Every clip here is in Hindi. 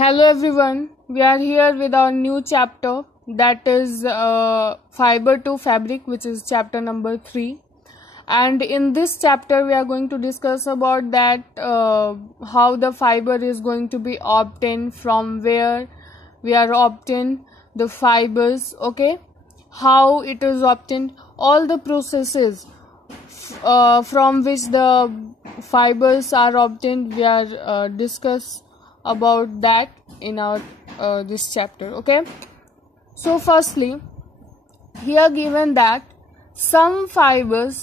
Hello everyone, we are here with our new chapter that is Fiber to Fabric, which is chapter number 3. And in this chapter we are going to discuss about that how the fiber is going to be obtained, from where we are obtained the fibers, okay, how it is obtained, all the processes from which the fibers are obtained. We are discuss about that in our this chapter. Okay, so firstly here given that some fibers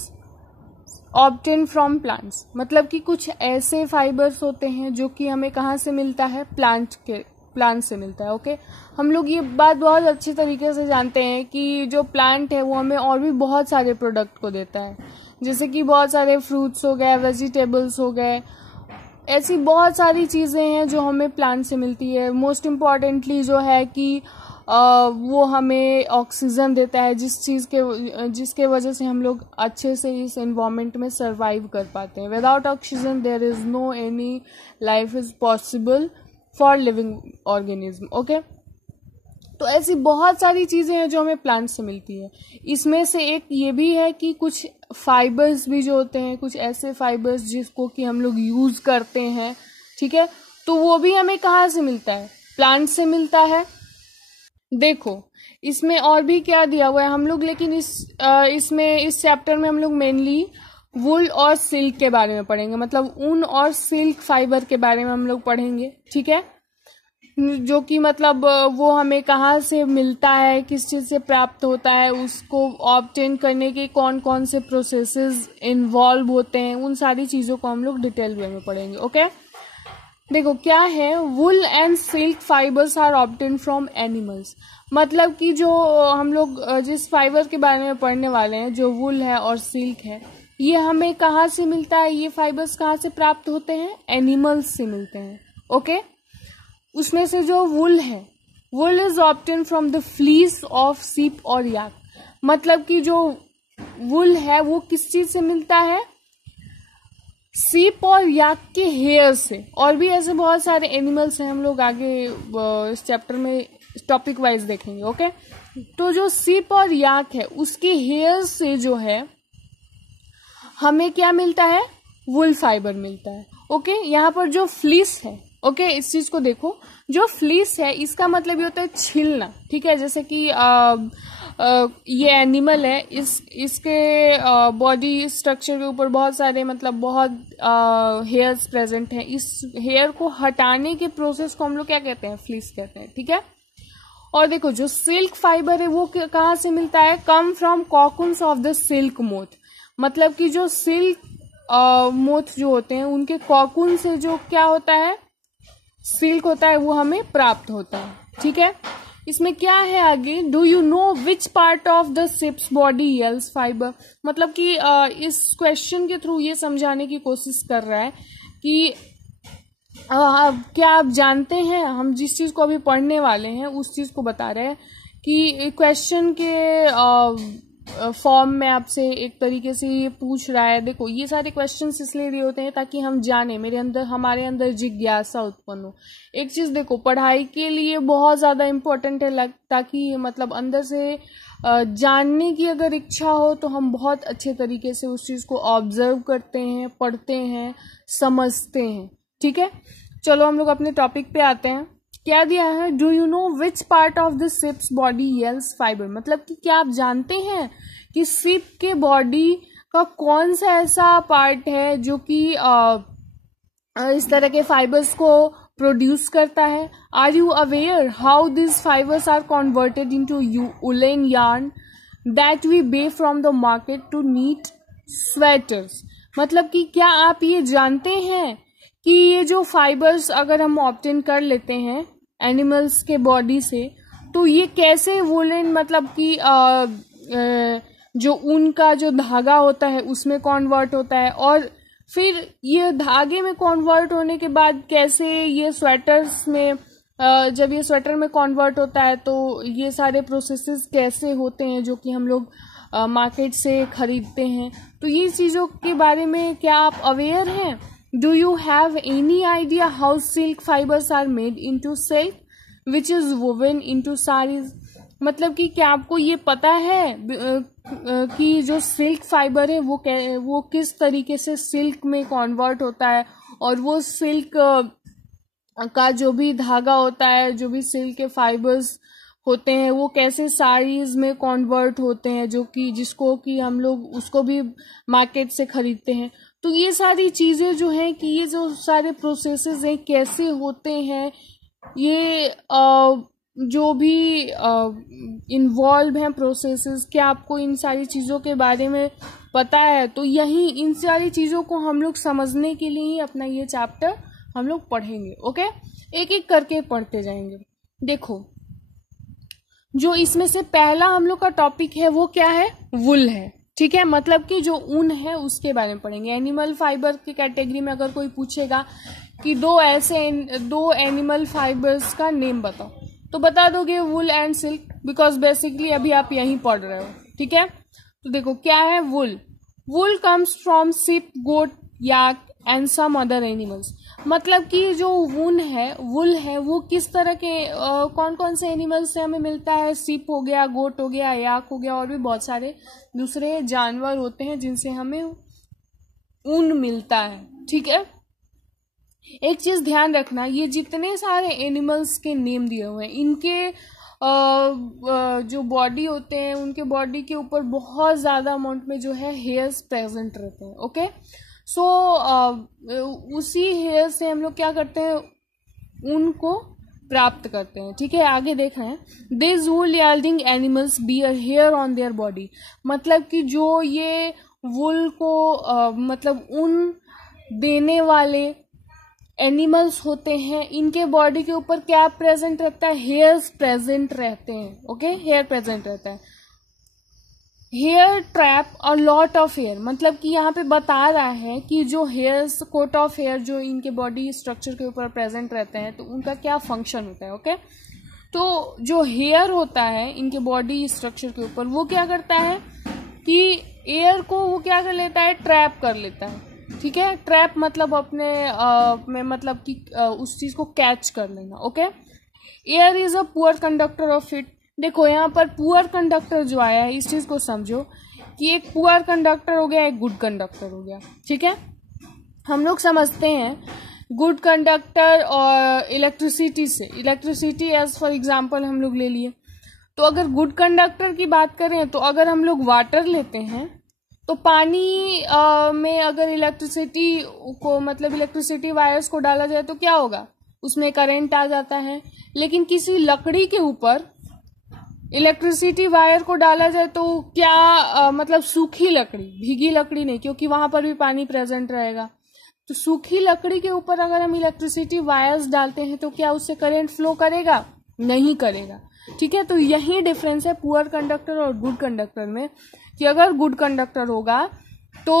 obtained from plants, मतलब कि कुछ ऐसे फाइबर्स होते हैं जो कि हमें कहाँ से मिलता है, प्लांट से मिलता है. ओके, हम लोग ये बात बहुत अच्छी तरीके से जानते हैं कि जो प्लांट है वो हमें और भी बहुत सारे प्रोडक्ट को देता है, जैसे कि बहुत सारे फ्रूट्स हो गए, वेजिटेबल्स हो गए, ऐसी बहुत सारी चीज़ें हैं जो हमें प्लांट से मिलती है. मोस्ट इम्पॉर्टेंटली जो है कि वो हमें ऑक्सीजन देता है, जिसके वजह से हम लोग अच्छे से इस एनवायरनमेंट में सरवाइव कर पाते हैं. Without oxygen there is no any life is possible for living organism. Okay, तो ऐसी बहुत सारी चीज़ें हैं जो हमें प्लांट से मिलती है. इसमें से एक ये भी है कि कुछ फाइबर्स भी जो होते हैं, कुछ ऐसे फाइबर्स जिसको कि हम लोग यूज़ करते हैं, ठीक है, तो वो भी हमें कहाँ से मिलता है, प्लांट से मिलता है. देखो इसमें और भी क्या दिया हुआ है हम लोग, लेकिन इस चैप्टर में हम लोग मेनली वुल और सिल्क के बारे में पढ़ेंगे, मतलब ऊन और सिल्क फाइबर के बारे में हम लोग पढ़ेंगे, ठीक है, जो कि मतलब वो हमें कहाँ से मिलता है, किस चीज़ से प्राप्त होता है, उसको ऑब्टेन करने के कौन कौन से प्रोसेसेस इन्वॉल्व होते हैं, उन सारी चीज़ों को हम लोग डिटेल वे में पढ़ेंगे. ओके, देखो क्या है, wool and silk fibres are obtain from animals, मतलब कि जो हम लोग जिस फाइबर के बारे में पढ़ने वाले हैं, जो वुल है और सिल्क है, ये हमें कहाँ से मिलता है, ये फाइबर्स कहाँ से प्राप्त होते हैं, एनिमल्स से मिलते हैं. ओके, उसमें से जो वुल है, wool is obtain from the fleece of sheep और याक, मतलब कि जो वुल है वो किस चीज से मिलता है, सीप और याक के हेयर से. और भी ऐसे बहुत सारे एनिमल्स हैं, हम लोग आगे इस चैप्टर में टॉपिक वाइज देखेंगे. ओके, तो जो सीप और याक है उसके हेयर से जो है हमें क्या मिलता है, वुल फाइबर मिलता है. ओके, यहाँ पर जो फ्लीस है, ओके, इस चीज को देखो, जो फ्लीस है इसका मतलब ये होता है छिलना, ठीक है, जैसे कि ये एनिमल है, इसके बॉडी स्ट्रक्चर के ऊपर बहुत सारे मतलब बहुत हेयर्स प्रेजेंट हैं. इस हेयर को हटाने के प्रोसेस को हम लोग क्या कहते हैं, फ्लीस कहते हैं, ठीक है. और देखो जो सिल्क फाइबर है वो कहाँ से मिलता है, come from cocoons of the silk moth, मतलब कि जो सिल्क मोथ जो होते हैं उनके कॉकून से जो क्या होता है, सिल्क होता है, वो हमें प्राप्त होता है, ठीक है. इसमें क्या है आगे, do you know which part of the ships body yields fibre, मतलब कि इस क्वेश्चन के थ्रू ये समझाने की कोशिश कर रहा है कि क्या आप जानते हैं, हम जिस चीज को अभी पढ़ने वाले हैं उस चीज को बता रहे हैं कि क्वेश्चन के फॉर्म में आपसे एक तरीके से ये पूछ रहा है. देखो ये सारे क्वेश्चंस इसलिए दिए होते हैं ताकि हम जाने, हमारे अंदर जिज्ञासा उत्पन्न हो. एक चीज देखो, पढ़ाई के लिए बहुत ज्यादा इम्पोर्टेंट है, ताकि मतलब अंदर से जानने की अगर इच्छा हो तो हम बहुत अच्छे तरीके से उस चीज को ऑब्जर्व करते हैं, पढ़ते हैं, समझते हैं, ठीक है. चलो हम लोग अपने टॉपिक पे आते हैं. क्या दिया है, do you know which part of the ships body yields fibre, मतलब कि क्या आप जानते हैं कि शिप के बॉडी का कौन सा ऐसा पार्ट है जो कि इस तरह के फाइबर्स को प्रोड्यूस करता है. Are you aware how this fibres are converted into woollen yarn that we buy from the market to knit sweaters, मतलब कि क्या आप ये जानते हैं कि ये जो फाइबर्स अगर हम ऑब्टेन कर लेते हैं एनिमल्स के बॉडी से, तो ये कैसे वुलन, मतलब कि जो ऊन का जो धागा होता है उसमें कन्वर्ट होता है, और फिर ये धागे में कन्वर्ट होने के बाद कैसे ये स्वेटर्स में, जब ये स्वेटर में कन्वर्ट होता है तो ये सारे प्रोसेसेस कैसे होते हैं जो कि हम लोग मार्केट से खरीदते हैं. तो ये चीज़ों के बारे में क्या आप अवेयर हैं, Do you have any idea how silk fibers are made into silk which is woven into sarees? मतलब कि क्या आपको ये पता है कि जो सिल्क फाइबर है वो किस तरीके से सिल्क में कन्वर्ट होता है, और वो सिल्क का जो भी धागा होता है, जो भी सिल्क के फाइबर्स होते हैं, वो कैसे साड़ीज में कन्वर्ट होते हैं, जो कि जिसको कि हम लोग उसको भी मार्केट से खरीदते हैं। तो ये सारी चीजें जो हैं कि ये जो सारे प्रोसेसेस हैं कैसे होते हैं, ये जो भी इन्वॉल्व हैं प्रोसेसेस, क्या आपको इन सारी चीज़ों के बारे में पता है? तो यही इन सारी चीज़ों को हम लोग समझने के लिए ही अपना ये चैप्टर हम लोग पढ़ेंगे। ओके, एक एक करके पढ़ते जाएंगे। देखो, जो इसमें से पहला हम लोग का टॉपिक है वो क्या है? वुल है। ठीक है, मतलब कि जो ऊन है उसके बारे में पढ़ेंगे। एनिमल फाइबर की कैटेगरी में अगर कोई पूछेगा कि दो एनिमल फाइबर्स का नेम बताओ, तो बता दोगे वुल एंड सिल्क, बिकॉज बेसिकली अभी आप यहीं पढ़ रहे हो। ठीक है, तो देखो क्या है wool. Wool comes from sheep, goat, yak and some other animals. मतलब कि जो वुल है वो किस तरह के कौन कौन से एनिमल्स से हमें मिलता है? शिप हो गया, गोट हो गया, याक हो गया, और भी बहुत सारे दूसरे जानवर होते हैं जिनसे हमें ऊन मिलता है। ठीक है, एक चीज ध्यान रखना, ये जितने सारे एनिमल्स के नेम दिए हुए हैं, इनके जो बॉडी होते हैं, उनके बॉडी के ऊपर बहुत ज्यादा अमाउंट में जो है हेयर्स प्रेजेंट रहते हैं। ओके, सो उसी हेयर से हम लोग क्या करते हैं? ऊन को प्राप्त करते हैं। ठीक है, आगे देख रहे हैं। This wool yielding animals bear hair on their body. मतलब कि जो ये वुल को मतलब ऊन देने वाले एनिमल्स होते हैं, इनके बॉडी के ऊपर क्या प्रेजेंट रहता है? हेयर्स प्रेजेंट रहते हैं। ओके, हेयर प्रेजेंट रहता है। Hair trap a lot of hair, मतलब कि यहाँ पे बता रहा है कि जो हेयर्स, कोट ऑफ हेयर जो इनके बॉडी स्ट्रक्चर के ऊपर प्रेजेंट रहते हैं, तो उनका क्या फंक्शन होता है? ओके, तो जो हेयर होता है इनके बॉडी स्ट्रक्चर के ऊपर, वो क्या करता है कि एयर को वो क्या कर लेता है? ट्रैप कर लेता है। ठीक है, ट्रैप मतलब अपने में मतलब कि उस चीज को कैच कर लेना। Okay, air is a poor conductor of hit. देखो यहाँ पर पुअर कंडक्टर जो आया है, इस चीज को समझो कि एक पुअर कंडक्टर हो गया, एक गुड कंडक्टर हो गया। ठीक है, हम लोग समझते हैं गुड कंडक्टर और इलेक्ट्रिसिटी से, इलेक्ट्रिसिटी एज फॉर एग्जाम्पल हम लोग ले लिए। तो अगर गुड कंडक्टर की बात करें, तो अगर हम लोग वाटर लेते हैं, तो पानी में अगर इलेक्ट्रिसिटी को मतलब इलेक्ट्रिसिटी वायर्स को डाला जाए तो क्या होगा? उसमें करंट आ जाता है। लेकिन किसी लकड़ी के ऊपर इलेक्ट्रिसिटी वायर को डाला जाए तो क्या मतलब सूखी लकड़ी, भीगी लकड़ी नहीं, क्योंकि वहां पर भी पानी प्रेजेंट रहेगा। तो सूखी लकड़ी के ऊपर अगर हम इलेक्ट्रिसिटी वायर्स डालते हैं तो क्या उससे करंट फ्लो करेगा? नहीं करेगा। ठीक है, तो यही डिफरेंस है पुअर कंडक्टर और गुड कंडक्टर में, कि अगर गुड कंडक्टर होगा तो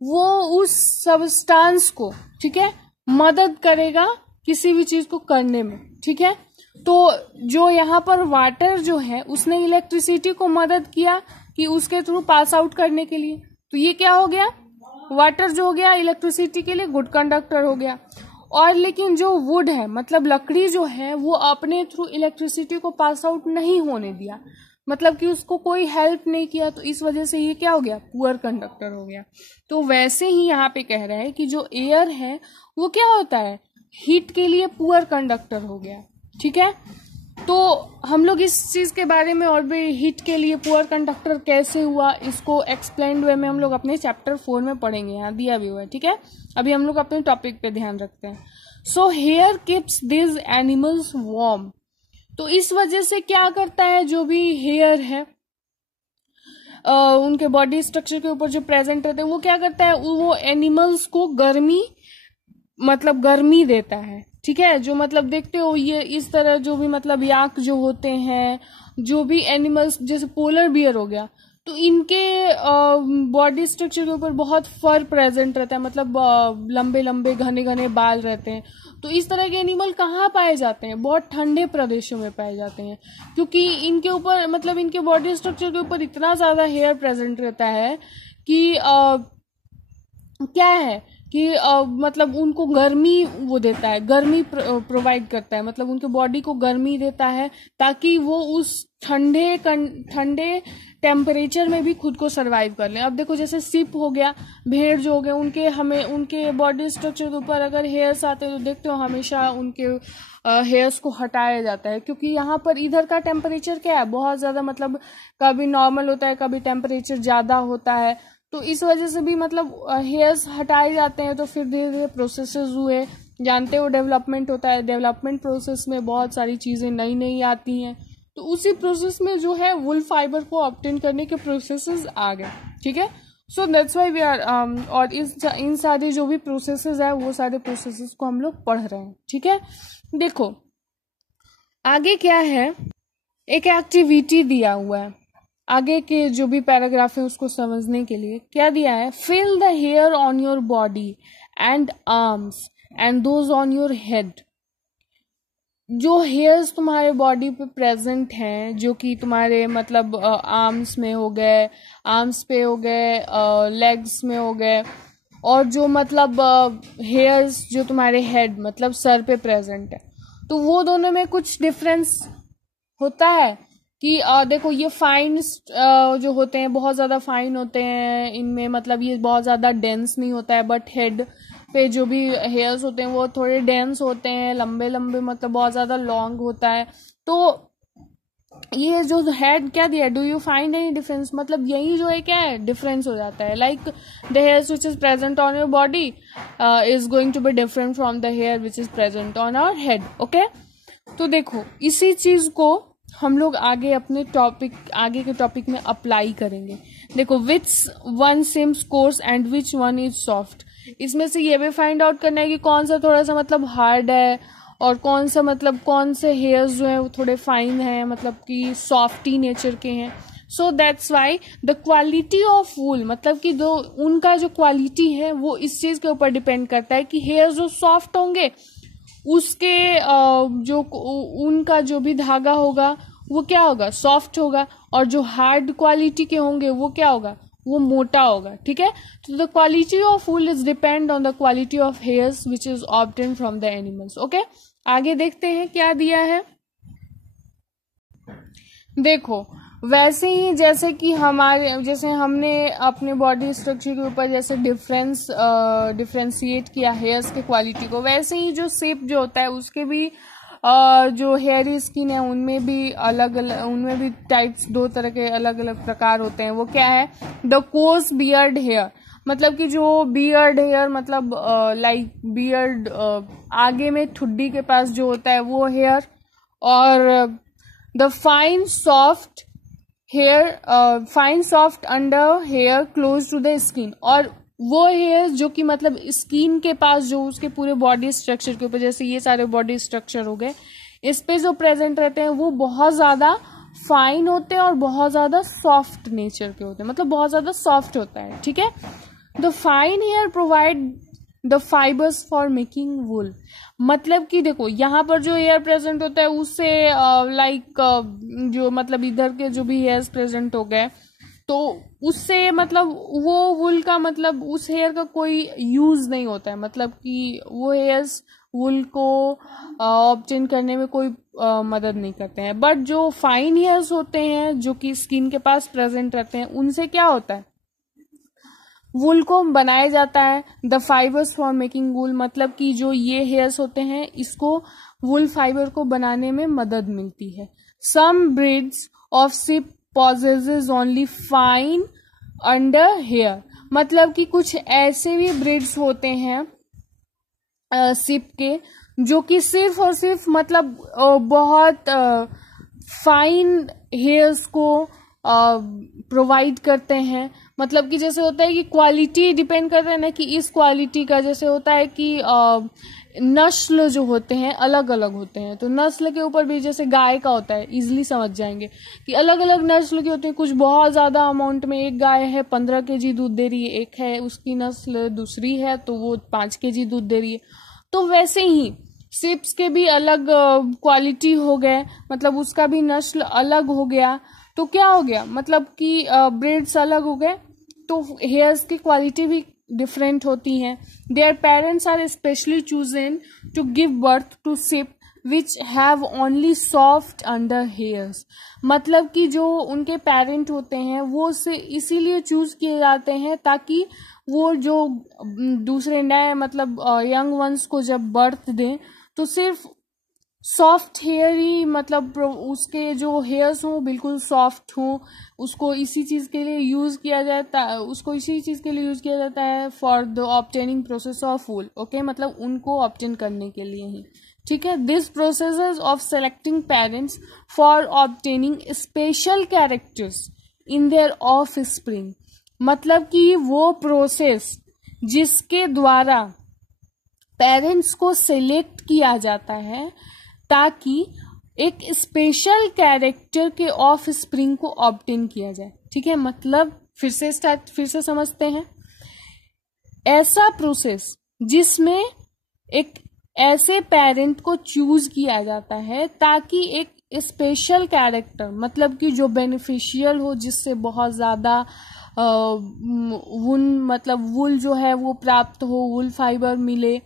वो उस सबस्टांस को, ठीक है, मदद करेगा किसी भी चीज को करने में। ठीक है, तो जो यहाँ पर वाटर जो है उसने इलेक्ट्रिसिटी को मदद किया कि उसके थ्रू पास आउट करने के लिए, तो ये क्या हो गया? वाटर जो हो गया इलेक्ट्रिसिटी के लिए गुड कंडक्टर हो गया। और लेकिन जो वुड है मतलब लकड़ी जो है, वो अपने थ्रू इलेक्ट्रिसिटी को पास आउट नहीं होने दिया, मतलब कि उसको कोई हेल्प नहीं किया, तो इस वजह से ये क्या हो गया? पुअर कंडक्टर हो गया। तो वैसे ही यहाँ पे कह रहा है कि जो एयर है वो क्या होता है? हीट के लिए पुअर कंडक्टर हो गया। ठीक है, तो हम लोग इस चीज के बारे में और भी, हीट के लिए पुअर कंडक्टर कैसे हुआ, इसको एक्सप्लेन्ड वे में हम लोग अपने चैप्टर 4 में पढ़ेंगे, यहाँ दिया भी हुआ है। ठीक है, अभी हम लोग अपने टॉपिक पे ध्यान रखते हैं। So here keeps this animals warm. तो इस वजह से क्या करता है, जो भी हेयर है उनके बॉडी स्ट्रक्चर के ऊपर जो प्रेजेंट रहते हैं, वो क्या करता है? वो एनिमल्स को गर्मी मतलब गर्मी देता है। ठीक है, जो मतलब देखते हो ये इस तरह जो भी मतलब याक जो होते हैं, जो भी एनिमल्स जैसे पोलर बियर हो गया, तो इनके बॉडी स्ट्रक्चर के ऊपर बहुत फर प्रेजेंट रहता है, मतलब लंबे लंबे घने घने बाल रहते हैं। तो इस तरह के एनिमल कहाँ पाए जाते हैं? बहुत ठंडे प्रदेशों में पाए जाते हैं, क्योंकि इनके ऊपर मतलब इनके बॉडी स्ट्रक्चर के ऊपर इतना ज्यादा हेयर प्रेजेंट रहता है कि क्या है कि मतलब उनको गर्मी वो देता है, गर्मी प्रोवाइड करता है, मतलब उनके बॉडी को गर्मी देता है ताकि वो उस ठंडे टेम्परेचर में भी खुद को सरवाइव कर लें। अब देखो जैसे सिप हो गया, भेड़ जो हो गए, उनके बॉडी स्ट्रक्चर के ऊपर अगर हेयर्स आते हैं तो देखते हो हमेशा उनके हेयर्स को हटाया जाता है, क्योंकि यहाँ पर इधर का टेम्परेचर क्या है, बहुत ज़्यादा, मतलब कभी नॉर्मल होता है, कभी टेम्परेचर ज़्यादा होता है, तो इस वजह से भी मतलब हेयर्स हटाए जाते हैं। तो फिर धीरे धीरे प्रोसेसेस हुए, जानते हो डेवलपमेंट होता है, डेवलपमेंट प्रोसेस में बहुत सारी चीज़ें नई नई आती हैं, तो उसी प्रोसेस में जो है वुल फाइबर को ऑब्टेन करने के प्रोसेसेस आ गए। ठीक है, so that's why we are और इन सारे जो भी प्रोसेसेस है वो सारे प्रोसेसेस को हम लोग पढ़ रहे हैं। ठीक है, देखो आगे क्या है, एक एक्टिविटी दिया हुआ है, आगे के जो भी पैराग्राफ है उसको समझने के लिए क्या दिया है, fill the hair on your body and arms and those on your head. जो हेयर्स तुम्हारे बॉडी पे प्रेजेंट हैं, जो कि तुम्हारे मतलब आर्म्स में हो गए, आर्म्स पे हो गए, लेग्स में हो गए, और जो मतलब हेयर्स जो तुम्हारे हेड मतलब सर पे प्रेजेंट है, तो वो दोनों में कुछ डिफरेंस होता है कि देखो ये फाइन जो होते हैं बहुत ज़्यादा फाइन होते हैं, इनमें मतलब ये बहुत ज़्यादा डेंस नहीं होता है, बट हेड पे जो भी हेयर्स होते हैं वो थोड़े डेंस होते हैं, लंबे लंबे, मतलब बहुत ज़्यादा लॉन्ग होता है। तो ये जो हेड क्या दिया, do you find any difference, मतलब यही जो है क्या है, डिफरेंस हो जाता है। Like the hairs which is present on your body is going to be different from the hair which is present on our head. Okay, तो देखो इसी चीज को हम लोग आगे अपने आगे के टॉपिक में अप्लाई करेंगे। देखो which one seems coarse and which one is soft, इसमें से ये भी फाइंड आउट करना है कि कौन सा थोड़ा सा मतलब हार्ड है और कौन सा मतलब कौन से हेयर्स जो है वो थोड़े फाइन है, मतलब कि सॉफ्टी नेचर के हैं। सो that's why the quality of wool, मतलब कि जो उनका जो क्वालिटी है वो इस चीज के ऊपर डिपेंड करता है कि हेयर्स जो सॉफ्ट होंगे उसके जो उनका जो भी धागा होगा वो क्या होगा, सॉफ्ट होगा, और जो हार्ड क्वालिटी के होंगे वो क्या होगा, वो मोटा होगा। ठीक है, तो the quality of wool is depend on the quality of hairs which is obtain from the animals. Okay, आगे देखते हैं क्या दिया है। देखो वैसे ही जैसे कि जैसे हमने अपने बॉडी स्ट्रक्चर के ऊपर जैसे डिफ्रेंशिएट किया हेयर्स के क्वालिटी को, वैसे ही जो शेप जो होता है उसके भी जो हेयरी स्किन है उनमें भी उनमें भी टाइप्स, दो तरह के अलग अलग प्रकार होते हैं। वो क्या है, द कोर्स बियर्ड हेयर, मतलब कि जो बियर्ड हेयर मतलब लाइक बियर्ड आगे में ठुड्डी के पास जो होता है वो हेयर, और the fine soft under hair close to the skin, और वो हेयर जो कि मतलब स्किन के पास जो उसके पूरे बॉडी स्ट्रक्चर के ऊपर, जैसे ये सारे बॉडी स्ट्रक्चर हो गए, इस पे जो प्रेजेंट रहते हैं वो बहुत ज्यादा फाइन होते हैं और बहुत ज्यादा सॉफ्ट नेचर के होते हैं, मतलब बहुत ज्यादा सॉफ्ट होता है। ठीक है, the fine hair provide the fibres for making wool, मतलब कि देखो यहाँ पर जो हेयर प्रेजेंट होता है उससे लाइक जो मतलब इधर के जो भी हेयर्स प्रेजेंट हो गए तो उससे मतलब वो वुल का मतलब उस हेयर का कोई यूज नहीं होता है, मतलब कि वो हेयर्स वुल को ऑब्टेन करने में कोई मदद नहीं करते हैं। बट जो फाइन हेयर्स होते हैं जो कि स्किन के पास प्रेजेंट रहते हैं उनसे क्या होता है, वुल को बनाया जाता है। द फाइबर्स फॉर मेकिंग वुल, मतलब कि जो ये हेयर्स होते हैं इसको वुल फाइबर को बनाने में मदद मिलती है। Some breeds of sheep possesses only fine under hair, मतलब कि कुछ ऐसे भी ब्रीड्स होते हैं शिप के जो कि सिर्फ और सिर्फ मतलब बहुत फाइन हेयर्स को प्रोवाइड करते हैं, मतलब कि जैसे होता है कि क्वालिटी डिपेंड करता है ना, कि इस क्वालिटी का जैसे होता है कि नस्ल जो होते हैं अलग अलग होते हैं, तो नस्ल के ऊपर भी जैसे गाय का होता है, इजिली समझ जाएंगे कि अलग अलग नस्ल के होते हैं। कुछ बहुत ज्यादा अमाउंट में, एक गाय है 15 kg दूध दे रही है, एक है उसकी नस्ल दूसरी है तो वो 5 kg दूध दे रही है। तो वैसे ही शिप्स के भी अलग क्वालिटी हो गए, मतलब उसका भी नस्ल अलग हो गया, तो क्या हो गया मतलब कि ब्रीड्स अलग हो गए तो हेयर्स की क्वालिटी भी डिफरेंट होती हैं. Their parents are specially chosen to give birth to sheep which have only soft under hairs. मतलब कि जो उनके पेरेंट होते हैं वो से इसीलिए चूज किए जाते हैं ताकि वो जो दूसरे नए मतलब यंग वंस को जब बर्थ दें तो सिर्फ सॉफ्ट हेयर ही मतलब उसके जो हेयर्स हों बिल्कुल सॉफ्ट हों. उसको इसी चीज के लिए यूज किया जाता है, उसको इसी चीज के लिए यूज किया जाता है for the obtaining process of wool. Okay, मतलब उनको ऑब्टेन करने के लिए ही. ठीक है. This process of selecting parents for obtaining special characters in their of spring. मतलब कि वो प्रोसेस जिसके द्वारा पेरेंट्स को सिलेक्ट किया जाता है ताकि एक स्पेशल कैरेक्टर के ऑफ स्प्रिंग को ऑब्टेन किया जाए. ठीक है, मतलब फिर से समझते हैं. ऐसा प्रोसेस जिसमें एक ऐसे पेरेंट को चूज किया जाता है ताकि एक स्पेशल कैरेक्टर मतलब कि जो बेनिफिशियल हो, जिससे बहुत ज्यादा वूल जो है वो प्राप्त हो, वूल फाइबर मिले,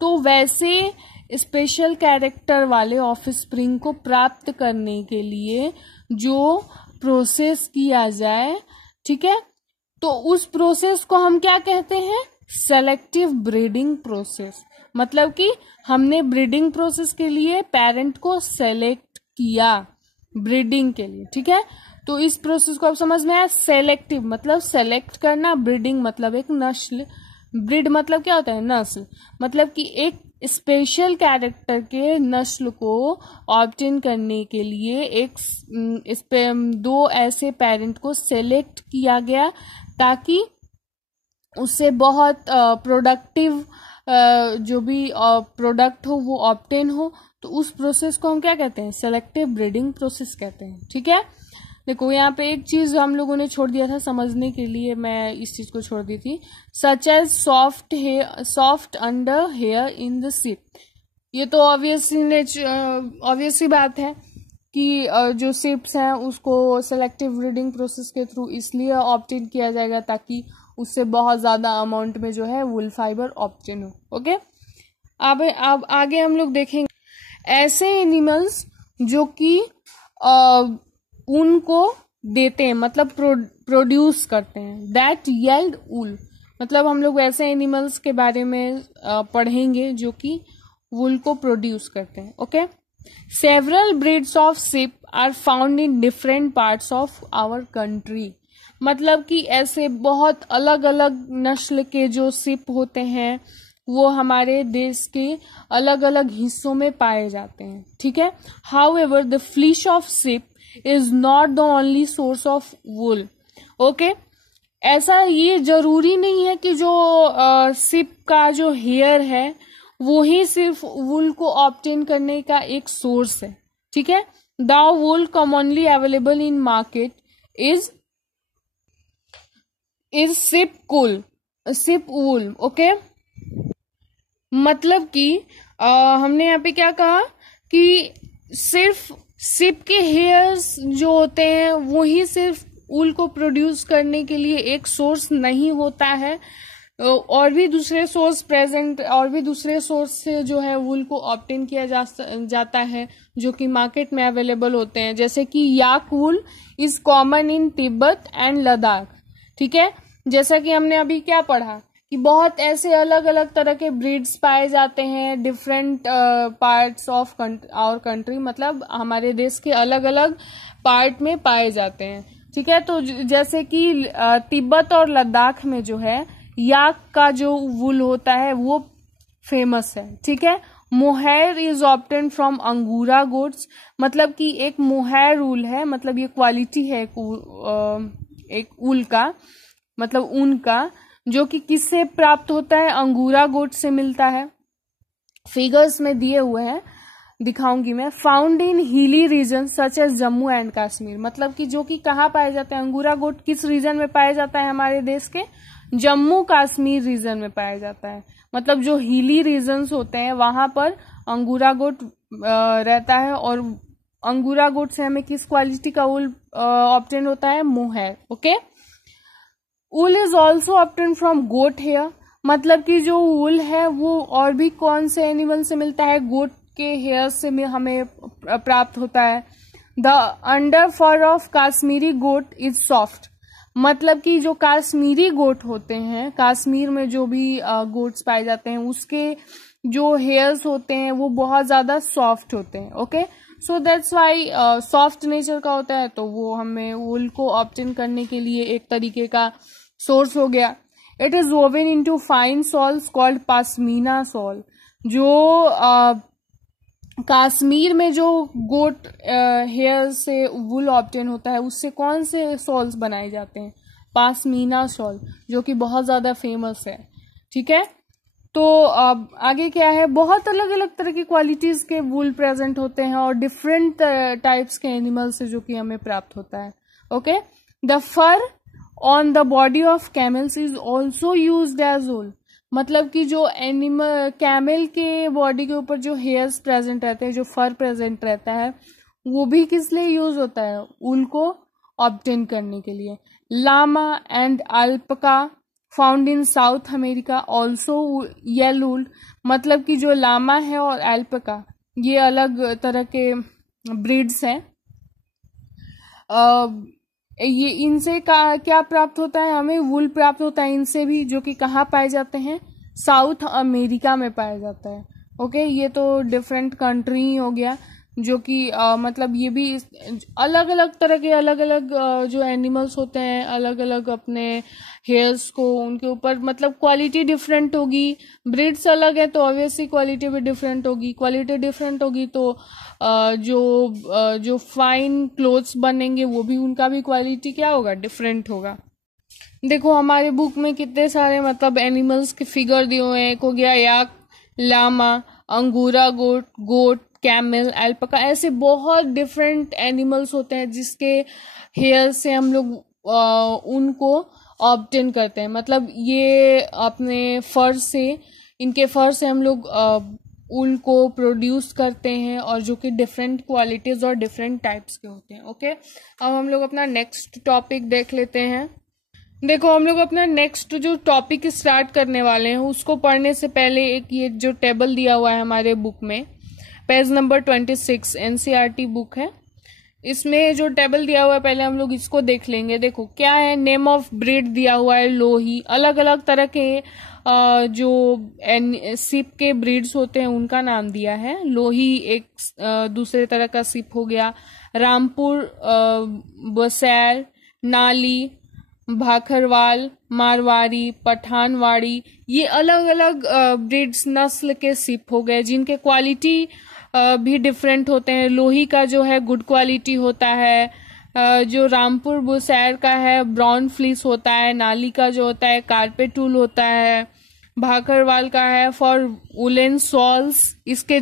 तो वैसे स्पेशल कैरेक्टर वाले ऑफ स्प्रिंग को प्राप्त करने के लिए जो प्रोसेस किया जाए. ठीक है, तो उस प्रोसेस को हम क्या कहते हैं? Selective breeding process. मतलब कि हमने ब्रीडिंग प्रोसेस के लिए पेरेंट को सेलेक्ट किया ब्रीडिंग के लिए. ठीक है, तो इस प्रोसेस को आप समझ में आया. सेलेक्टिव मतलब सेलेक्ट करना, ब्रीडिंग मतलब एक नस्ल, ब्रीड मतलब क्या होता है? नस्ल. मतलब कि एक स्पेशल कैरेक्टर के नस्ल को ऑब्टेन करने के लिए दो ऐसे पेरेंट को सेलेक्ट किया गया ताकि उससे बहुत प्रोडक्टिव जो भी प्रोडक्ट हो वो ऑब्टेन हो. तो उस प्रोसेस को हम क्या कहते हैं? सेलेक्टिव ब्रीडिंग प्रोसेस कहते हैं. ठीक है, देखो यहाँ पे एक चीज हम लोगों ने छोड़ दिया था समझने के लिए, मैं इस चीज को छोड़ दी थी. Such as soft under hair in the sheep. ये तो ऑब्वियसली बात है कि जो शिप्स हैं उसको सेलेक्टिव ब्रीडिंग प्रोसेस के थ्रू इसलिए ऑब्टेन किया जाएगा ताकि उससे बहुत ज्यादा अमाउंट में जो है वूल फाइबर ऑब्टेन हो. ओके, अब आगे हम लोग देखेंगे ऐसे एनिमल्स जो कि उनको देते हैं मतलब प्रोड्यूस करते हैं. दैट येल्ड वूल. मतलब हम लोग वैसे एनिमल्स के बारे में पढ़ेंगे जो कि वूल को प्रोड्यूस करते हैं. Okay, several breeds of sheep are found in different parts of our country. मतलब कि ऐसे बहुत अलग अलग नस्ल के जो शिप होते हैं वो हमारे देश के अलग अलग हिस्सों में पाए जाते हैं. ठीक है, however the fleece of sheep is not the only source of wool. Okay, ऐसा ये जरूरी नहीं है कि जो शिप का जो हेयर है वो ही सिर्फ वूल को ऑब्टेन करने का एक सोर्स है. ठीक है, the wool commonly available in market is ship wool. Okay, मतलब कि हमने यहाँ पे क्या कहा कि सिर्फ शिप के हेयर्स जो होते हैं वो ही सिर्फ वूल को प्रोड्यूस करने के लिए एक सोर्स नहीं होता है. और भी दूसरे सोर्स से जो है वूल को ऑब्टेन किया जाता है जो कि मार्केट में अवेलेबल होते हैं. जैसे कि yak wool is common in Tibet and Ladakh. ठीक है, जैसा कि हमने अभी क्या पढ़ा कि बहुत ऐसे अलग अलग तरह के ब्रीड्स पाए जाते हैं different parts of our country. मतलब हमारे देश के अलग अलग पार्ट में पाए जाते हैं. ठीक है, तो जैसे कि तिब्बत और लद्दाख में जो है याक का जो वूल होता है वो फेमस है. ठीक है, मोहैर इज ऑब्टेन फ्रॉम अंगूरा गोट्स. मतलब कि एक मोहैर वूल है, मतलब ये क्वालिटी है एक वूल का मतलब ऊन का, जो कि किससे प्राप्त होता है? अंगूरा गोट से मिलता है. फिगर्स में दिए हुए हैं, दिखाऊंगी मैं. Found in hilly region such as Jammu and Kashmir. मतलब कि जो कि कहाँ पाए जाते हैं? अंगूरा गोट किस रीजन में पाया जाता है? हमारे देश के जम्मू कश्मीर रीजन में पाया जाता है. मतलब जो हिली रीजन्स होते हैं वहां पर अंगूरा गोट रहता है. और अंगूरा गोट से हमें किस क्वालिटी का वूल ऑब्टेन होता है? Mohair. Okay, wool is also obtain from goat hair, मतलब कि जो वूल है वो और भी कौन से एनिमल से मिलता है, गोट के हेयर से हमें प्राप्त होता है। The under fur of Kashmiri goat is soft, मतलब कि जो काश्मीरी गोट होते हैं, कश्मीर में जो भी गोट्स पाए जाते हैं, उसके जो हेयर्स होते हैं वो बहुत ज्यादा सॉफ्ट होते हैं। Okay, so that's Y soft nature का होता है, तो वो हमें वूल को ऑब्टेन करने के लिए एक तरीके का सोर्स हो गया। It is woven into fine shawls called pashmina shawl, जो कश्मीर में जो गोट हेयर से वूल ऑब्टेन होता है उससे कौन से सॉल्स बनाए जाते हैं, पाशमीना सॉल, जो कि बहुत ज्यादा फेमस है। ठीक है, तो अब आगे क्या है, बहुत अलग अलग तरह की क्वालिटीज के वूल प्रेजेंट होते हैं और डिफरेंट टाइप्स के एनिमल से जो कि हमें प्राप्त होता है। Okay, the fur on the body of camels is also used as wool, मतलब कि जो एनिमल कैमल के बॉडी के ऊपर जो हेयर्स प्रेजेंट रहते हैं, जो फर प्रेजेंट रहता है, वो भी किस लिए यूज होता है, वूल को ऑब्टेन करने के लिए। Llama and alpaca found in South America also yield wool, मतलब कि जो लामा है और अल्पका ये अलग तरह के ब्रीड्स हैं। ये इनसे क्या प्राप्त होता है, हमें वूल प्राप्त होता है इनसे भी, जो कि कहाँ पाए जाते हैं, साउथ अमेरिका में पाया जाता है। ओके, ये तो डिफरेंट कंट्री ही हो गया, जो कि मतलब ये भी अलग अलग तरह के अलग अलग जो एनिमल्स होते हैं, अलग अलग अपने हेयर्स को उनके ऊपर मतलब क्वालिटी डिफरेंट होगी, ब्रीड्स अलग है तो ऑब्वियसली क्वालिटी भी डिफरेंट होगी, क्वालिटी डिफरेंट होगी तो जो फाइन क्लोथ्स बनेंगे वो भी उनका भी क्वालिटी क्या होगा, डिफरेंट होगा। देखो हमारे बुक में कितने सारे मतलब एनिमल्स के फिगर दिए हुए हैं, एक हो गया याक, लामा, अंगूरा गोट, गोट, कैमल, अल्पका, ऐसे बहुत डिफरेंट एनिमल्स होते हैं जिसके हेयर से हम लोग उनको ऑब्टेन करते हैं, मतलब ये अपने फर से, इनके फर से हम लोग ऊल को प्रोड्यूस करते हैं और जो कि डिफरेंट क्वालिटीज और डिफरेंट टाइप्स के होते हैं। ओके, अब हम लोग अपना नेक्स्ट टॉपिक देख लेते हैं। देखो हम लोग अपना नेक्स्ट जो टॉपिक स्टार्ट करने वाले हैं उसको पढ़ने से पहले एक ये जो टेबल दिया हुआ है हमारे बुक में, पेज नंबर 26 एनसीईआरटी बुक है, इसमें जो टेबल दिया हुआ है पहले हम लोग इसको देख लेंगे। देखो क्या है, नेम ऑफ ब्रीड दिया हुआ है, लोही, अलग अलग तरह के जो सिप के ब्रीड्स होते हैं उनका नाम दिया है। लोही एक दूसरे तरह का सिप हो गया, रामपुर, बसैर, नाली, भाखरवाल, मारवाड़ी, पठानवाड़ी, ये अलग अलग ब्रीड्स नस्ल के सिप हो गए जिनके क्वालिटी भी डिफरेंट होते हैं। लोही का जो है गुड क्वालिटी होता है, जो रामपुर बुसैर का है ब्राउन फ्लीस होता है, नाली का जो होता है कारपेट वूल होता है, भाखरवाल का है फॉर वुलन सॉल्स, इसके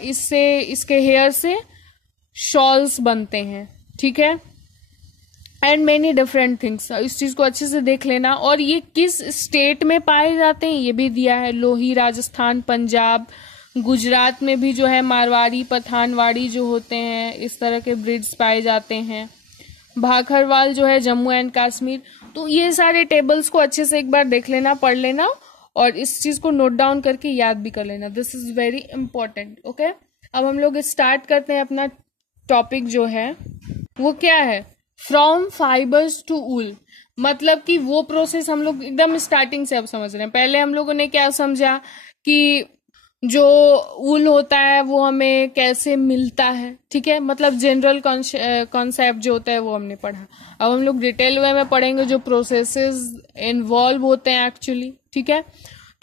इससे इसके हेयर से शॉल्स बनते हैं। ठीक है, एंड मेनी डिफरेंट थिंग्स, इस चीज को अच्छे से देख लेना। और ये किस स्टेट में पाए जाते हैं ये भी दिया है, लोही राजस्थान, पंजाब, गुजरात में भी जो है मारवाड़ी, पठानवाड़ी जो होते हैं इस तरह के ब्रीड्स पाए जाते हैं, भाखरवाल जो है जम्मू एंड कश्मीर। तो ये सारे टेबल्स को अच्छे से एक बार देख लेना, पढ़ लेना और इस चीज को नोट डाउन करके याद भी कर लेना, this is very important. Okay, अब हम लोग स्टार्ट करते हैं अपना टॉपिक जो है वो क्या है, फ्रॉम फाइबर्स टू वूल, मतलब कि वो प्रोसेस हम लोग एकदम स्टार्टिंग से अब समझ रहे हैं। पहले हम लोगों ने क्या समझा कि जो वूल होता है वो हमें कैसे मिलता है, ठीक है, मतलब जनरल कॉन्सेप्ट जो होता है वो हमने पढ़ा। अब हम लोग डिटेल वे में पढ़ेंगे जो प्रोसेसेस इन्वॉल्व होते हैं एक्चुअली। ठीक है,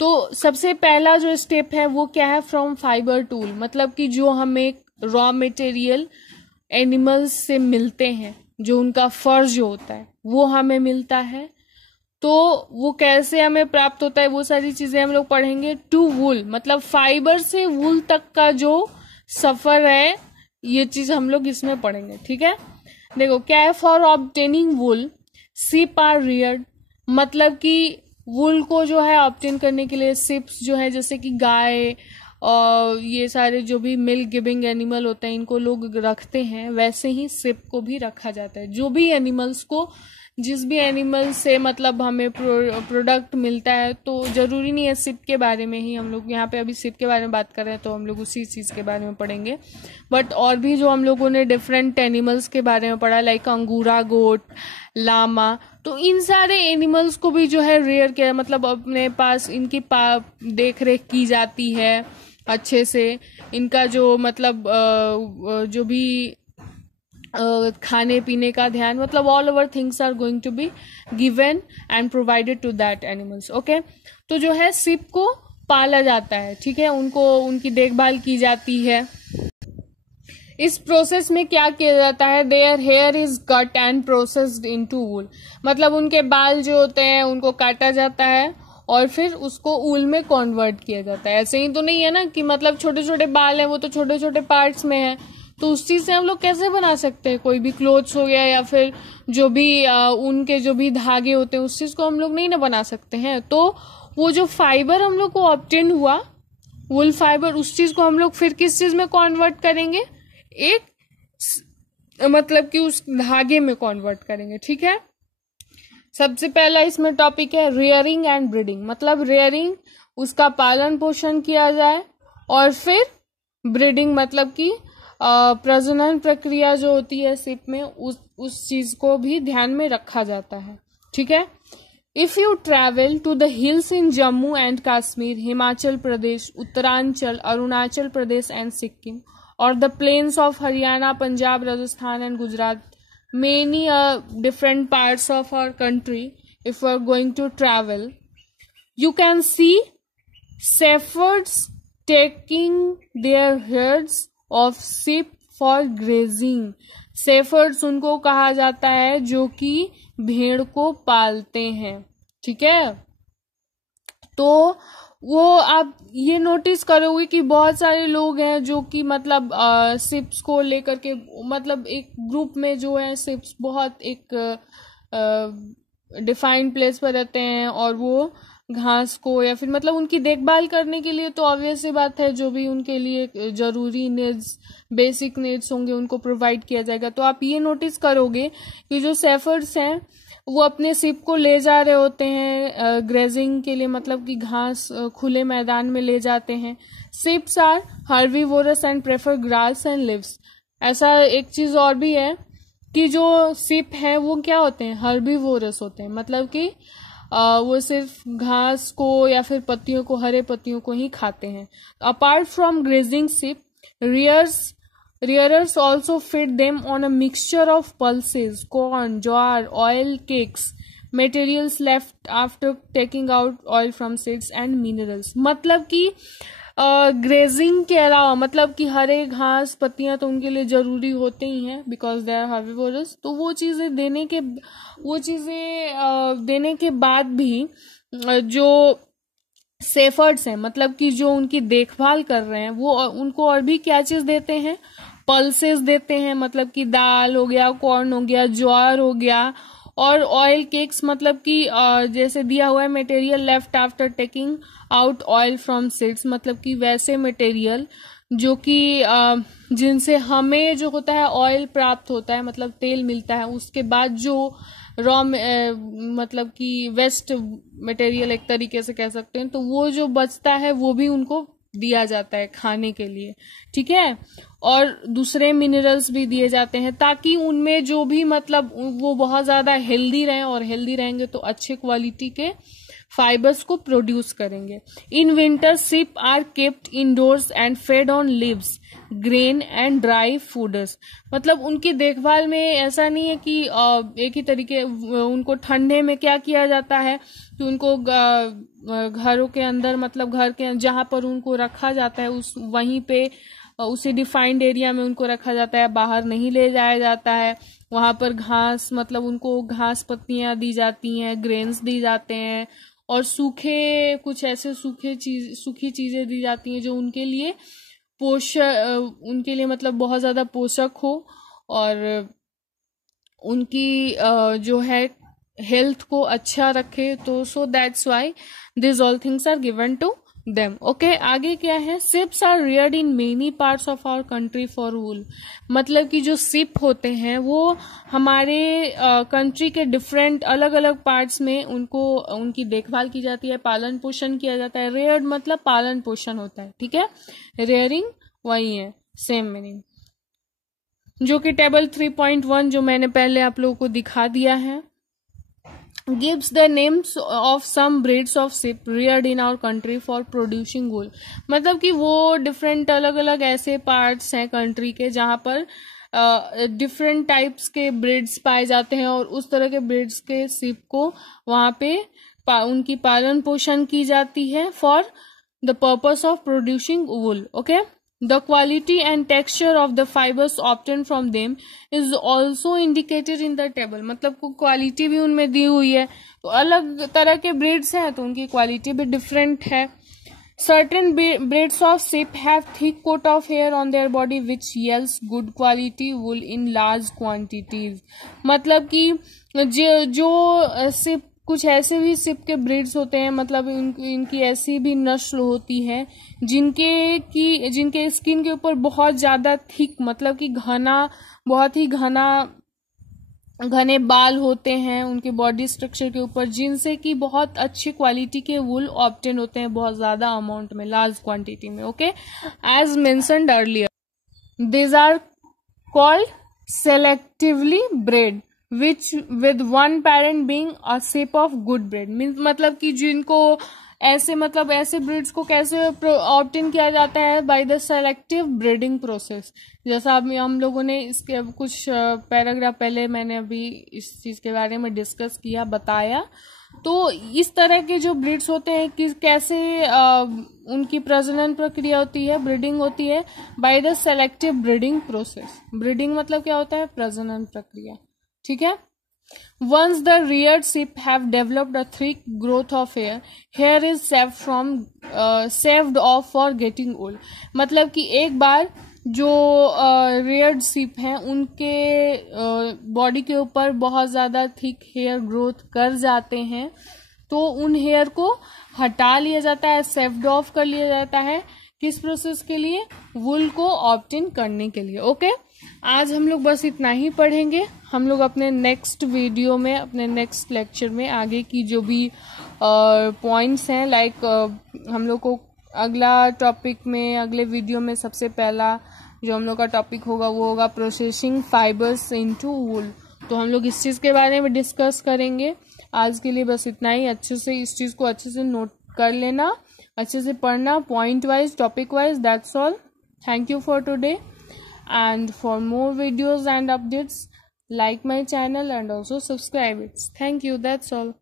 तो सबसे पहला जो स्टेप है वो क्या है, फ्रॉम फाइबर टू वूल, मतलब कि जो हमें रॉ मटेरियल एनिमल्स से मिलते हैं, जो उनका फर जो होता है वो हमें मिलता है, तो वो कैसे हमें प्राप्त होता है वो सारी चीजें हम लोग पढ़ेंगे। टू वूल मतलब फाइबर से वूल तक का जो सफर है ये चीज हम लोग इसमें पढ़ेंगे। ठीक है, देखो क्या है, for obtaining wool sheep are reared, मतलब कि वूल को जो है ऑब्टेन करने के लिए सिप्स जो है, जैसे कि गाय और ये सारे जो भी मिल्क गिविंग एनिमल होते हैं इनको लोग रखते हैं, वैसे ही सिप को भी रखा जाता है। जो भी एनिमल्स को जिस भी एनिमल से मतलब हमें प्रोडक्ट मिलता है, तो ज़रूरी नहीं है सिप के बारे में ही हम लोग यहाँ पे अभी सिप के बारे में बात कर रहे हैं तो हम लोग उसी चीज़ के बारे में पढ़ेंगे। बट और भी जो हम लोगों ने डिफरेंट एनिमल्स के बारे में पढ़ा, लाइक अंगूरा गोट, लामा, तो इन सारे एनिमल्स को भी जो है रेयर किया, मतलब अपने पास इनकी देख रेख की जाती है अच्छे से। इनका जो मतलब जो भी खाने पीने का ध्यान, मतलब all over things are going to be given and provided to that animals. Okay, तो जो है सिप को पाला जाता है, ठीक है, उनको उनकी देखभाल की जाती है। इस प्रोसेस में क्या किया जाता है, their hair is cut and processed into wool, मतलब उनके बाल जो होते हैं उनको काटा जाता है और फिर उसको ऊल में कन्वर्ट किया जाता है। ऐसे ही तो नहीं है ना कि मतलब छोटे छोटे बाल हैं वो तो छोटे छोटे पार्ट्स में है, तो उस चीज से हम लोग कैसे बना सकते हैं, कोई भी क्लोथ्स हो गया या फिर जो भी उनके जो भी धागे होते हैं उस चीज को हम लोग नहीं ना बना सकते हैं। तो वो जो फाइबर हम लोग को ऑब्टेन हुआ, वुल फाइबर, उस चीज को हम लोग फिर किस चीज में कन्वर्ट करेंगे, एक मतलब कि उस धागे में कन्वर्ट करेंगे, ठीक है। सबसे पहला इसमें टॉपिक है रेयरिंग एंड ब्रीडिंग, मतलब रेयरिंग उसका पालन पोषण किया जाए और फिर ब्रीडिंग मतलब कि प्रजनन प्रक्रिया जो होती है सिप में उस चीज को भी ध्यान में रखा जाता है, ठीक है। If you travel to the hills in Jammu and Kashmir, Himachal Pradesh, Uttaranchal, Arunachal Pradesh and Sikkim, और the plains of Haryana, Punjab, Rajasthan and Gujarat, many different parts of our country, if we are going to travel, you can see shepherds taking their herds of sheep for grazing. shepherds उनको कहा जाता है जो कि भेड़ को पालते हैं, ठीक है। तो वो आप ये नोटिस करोगे कि बहुत सारे लोग हैं जो कि मतलब सिप्स को लेकर के, मतलब एक ग्रुप में जो है सिप्स बहुत एक डिफाइंड प्लेस पर रहते हैं और वो घास को या फिर मतलब उनकी देखभाल करने के लिए, तो ऑब्वियस सी बात है जो भी उनके लिए जरूरी नीड्स, बेसिक नीड्स होंगे उनको प्रोवाइड किया जाएगा। तो आप ये नोटिस करोगे कि जो शेफर्ड्स हैं वो अपने सिप को ले जा रहे होते हैं ग्रेजिंग के लिए, मतलब कि घास खुले मैदान में ले जाते हैं। Sheeps are herbivorous and prefer grass and leaves. ऐसा एक चीज और भी है कि जो सिप है वो क्या होते हैं, हर्बीवोरस होते हैं, मतलब कि वो सिर्फ घास को या फिर पत्तियों को, हरे पत्तियों को ही खाते हैं। Apart from grazing sheep, rearers also feed them on a mixture of pulses, corn, jowar, oil, cakes, materials left after taking out oil from seeds and minerals। मतलब कि ग्रेजिंग के अलावा, मतलब कि हरे घास पत्तियां तो उनके लिए जरूरी होते ही हैं बिकॉज दे आर हर्बीवोरस, तो वो चीजें देने के बाद भी जो शेफर्ड्स हैं, मतलब कि जो उनकी देखभाल कर रहे हैं, वो उनको और भी क्या चीज देते हैं, पल्सेस देते हैं, मतलब कि दाल हो गया, कॉर्न हो गया, ज्वार हो गया, और ऑयल केक्स, मतलब कि जैसे दिया हुआ है material left after taking out oil from seeds, मतलब कि वैसे मटेरियल जो कि जिनसे हमें जो होता है ऑयल प्राप्त होता है, मतलब तेल मिलता है, उसके बाद जो रॉ मतलब कि वेस्ट मटेरियल एक तरीके से कह सकते हैं, तो वो जो बचता है वो भी उनको दिया जाता है खाने के लिए, ठीक है। और दूसरे मिनरल्स भी दिए जाते हैं ताकि उनमें जो भी मतलब वो बहुत ज्यादा हेल्दी रहें, और हेल्दी रहेंगे तो अच्छे क्वालिटी के फाइबर्स को प्रोड्यूस करेंगे। In winter sheep are kept indoors and fed on leaves, grain and dry foods, मतलब उनकी देखभाल में ऐसा नहीं है कि एक ही तरीके, उनको ठंडे में क्या किया जाता है कि उनको घरों के अंदर, मतलब घर के जहां पर उनको रखा जाता है उस वहीं पे उसी डिफाइंड एरिया में उनको रखा जाता है, बाहर नहीं ले जाया जाता है। वहां पर घास, मतलब उनको घास पत्तियां दी जाती हैं, ग्रेन्स दी जाते हैं, और कुछ ऐसे सूखी चीजें दी जाती हैं जो उनके लिए उनके लिए मतलब बहुत ज्यादा पोषक हो और उनकी जो है हेल्थ को अच्छा रखे। तो so that's why this all things are given to them. Okay आगे क्या है, sheeps are reared in many parts of our country for wool. मतलब कि जो शिप होते हैं वो हमारे कंट्री के डिफरेंट अलग अलग पार्ट्स में उनको उनकी देखभाल की जाती है, पालन पोषण किया जाता है. रेयर्ड मतलब पालन पोषण होता है, ठीक है. रेयरिंग वही है, सेम मीनिंग, जो कि टेबल 3.1 जो मैंने पहले आप लोगों को दिखा दिया है. gives the names of some breeds of sheep reared in our country for producing wool. मतलब कि वो डिफरेंट अलग अलग ऐसे पार्ट्स हैं कंट्री के जहाँ पर डिफरेंट टाइप्स के ब्रीड्स पाए जाते हैं और उस तरह के ब्रीड्स के sheep को वहाँ पे उनकी पालन पोषण की जाती है for the purpose of producing wool. Okay The quality and texture of the fibers obtained from them is also indicated in the table. मतलब को क्वालिटी भी उनमें दी हुई है, तो अलग तरह के ब्रीड्स हैं तो उनकी क्वालिटी भी डिफरेंट है. Certain breeds of sheep have thick coat of hair on their body which yields good quality wool in large quantities. मतलब कि जो sheep कुछ ऐसे भी शिप के ब्रीड्स होते हैं, मतलब इनकी ऐसी भी नस्ल होती है जिनके स्किन के ऊपर बहुत ज्यादा थिक मतलब कि बहुत ही घने बाल होते हैं उनके बॉडी स्ट्रक्चर के ऊपर, जिनसे कि बहुत अच्छी क्वालिटी के वूल ऑब्टेन होते हैं बहुत ज्यादा अमाउंट में, लार्ज क्वांटिटी में. Okay as mentioned earlier these are called selectively bred which with one parent being a shape of good breed. Means मतलब कि जिनको ऐसे मतलब ऐसे ब्रीड्स को कैसे ऑब्टेन किया जाता है, by the selective breeding process. जैसा हम लोगों ने इसके कुछ पैराग्राफ पहले मैंने अभी इस चीज के बारे में डिस्कस किया, बताया. तो इस तरह के जो ब्रीड्स होते हैं कि कैसे उनकी प्रजनन प्रक्रिया होती है, ब्रीडिंग होती है by the selective breeding process. Breeding मतलब क्या होता है, प्रजनन प्रक्रिया, ठीक है. Once the reared sheep have developed a thick growth of hair is saved off for getting old. मतलब कि एक बार जो reared sheep हैं उनके बॉडी के ऊपर बहुत ज्यादा थिक हेयर ग्रोथ कर जाते हैं, तो उन हेयर को हटा लिया जाता है, सेव्ड ऑफ कर लिया जाता है. किस प्रोसेस के लिए, वूल को ऑब्टेन करने के लिए. ओके आज हम लोग बस इतना ही पढ़ेंगे. हम लोग अपने नेक्स्ट वीडियो में, अपने नेक्स्ट लेक्चर में आगे की जो भी पॉइंट्स हैं, लाइक हम लोग को अगला टॉपिक में, अगले वीडियो में सबसे पहला जो हम लोग का टॉपिक होगा वो होगा प्रोसेसिंग फाइबर्स इनटू वूल. तो हम लोग इस चीज के बारे में डिस्कस करेंगे. आज के लिए बस इतना ही. अच्छे से इस चीज को अच्छे से नोट कर लेना, अच्छे से पढ़ना, point wise, topic wise. That's all. Thank you for today. And for more videos and updates, like my channel and also subscribe it. Thank you. That's all.